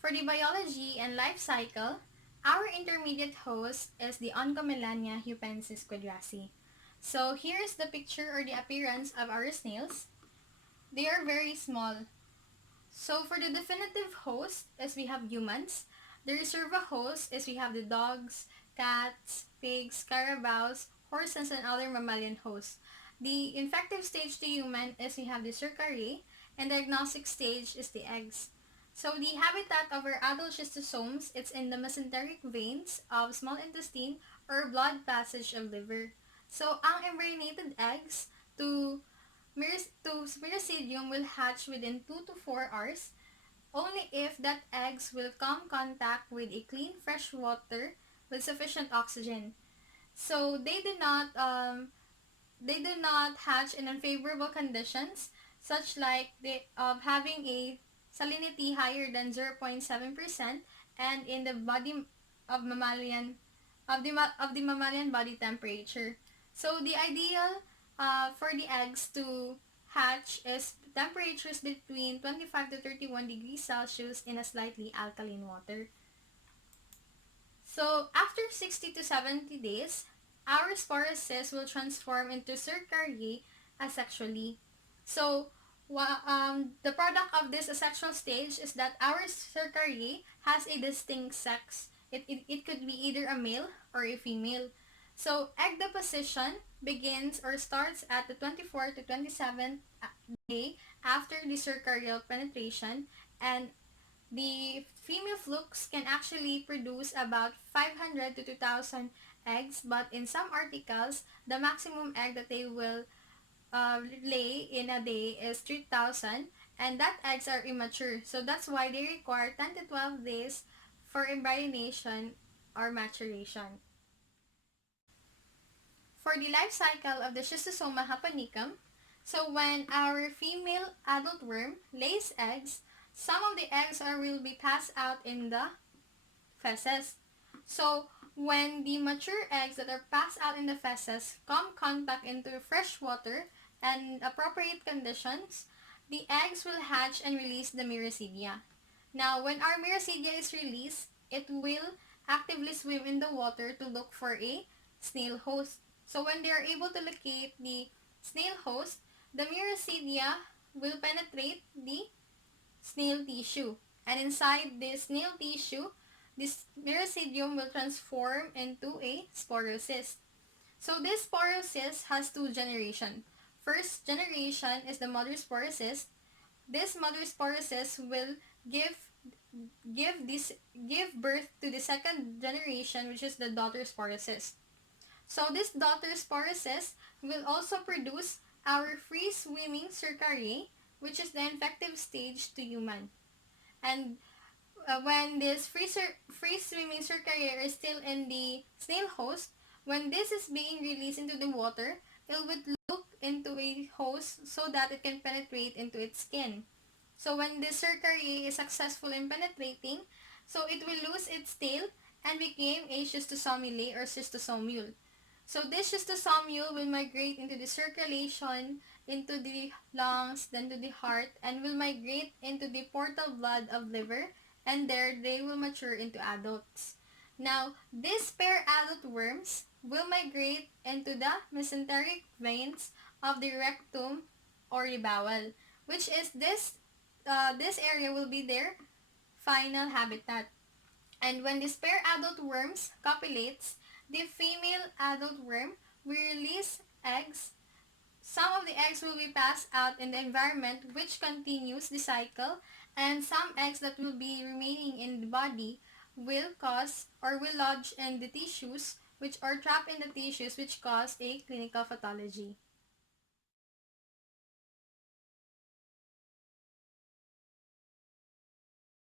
For the biology and life cycle, our intermediate host is the Oncomelania hupensis quadrasi. So here's the picture or the appearance of our snails. They are very small. So for the definitive host is we have humans. The reserva host is we have the dogs, cats, pigs, carabaos, horses, and other mammalian hosts. The infective stage to human is we have the cercariae, and the diagnostic stage is the eggs. So the habitat of our adult schistosomes, it's in the mesenteric veins of small intestine or blood passage of liver. So ang embryonated eggs to Miracidium will hatch within 2 to 4 hours only if that eggs will come contact with a clean fresh water with sufficient oxygen. So they do not hatch in unfavorable conditions such like having a salinity higher than 0.7% and in the body of mammalian of the mammalian body temperature. So the ideal for the eggs to hatch is temperatures between 25 to 31 degrees Celsius in a slightly alkaline water. So after 60 to 70 days, our sporocysts will transform into cercariae asexually. So the product of this asexual stage is that our cercariae has a distinct sex. It could be either a male or a female. So egg deposition begins or starts at the 24th to 27th day after the cercarial penetration, and the female flukes can actually produce about 500 to 2,000 eggs, but in some articles, the maximum egg that they will lay in a day is 3,000, and that eggs are immature. So that's why they require 10 to 12 days for embryonation or maturation. For the life cycle of the Schistosoma japonicum, so when our female adult worm lays eggs, some of the eggs will be passed out in the feces. So when the mature eggs that are passed out in the feces come contact into fresh water and appropriate conditions, the eggs will hatch and release the miracidia. Now, when our miracidia is released, it will actively swim in the water to look for a snail host. So when they are able to locate the snail host, the miracidia will penetrate the snail tissue. And inside this snail tissue, this miracidium will transform into a sporocyst. So this sporocyst has two generations. First generation is the mother sporocyst. This mother sporocyst will give give birth to the second generation, which is the daughter sporocyst. So this daughter sporocyst will also produce our free swimming cercariae, which is the infective stage to human. And when this free swimming cercariae is still in the snail host, when this is being released into the water, it would look into a host so that it can penetrate into its skin. So when the cercariae is successful in penetrating, so it will lose its tail and become a schistosomyle or schistosomule. So this schistosomule will migrate into the circulation, into the lungs, then to the heart, and will migrate into the portal blood of liver, and there they will mature into adults. Now, these pair adult worms will migrate into the mesenteric veins of the rectum or the bowel, which is this area will be their final habitat. And when this pair adult worms copulates, the female adult worm will release eggs. Some of the eggs will be passed out in the environment, which continues the cycle, and some eggs that will be remaining in the body will cause or will lodge in the tissues, which are trapped in the tissues, which cause a clinical pathology.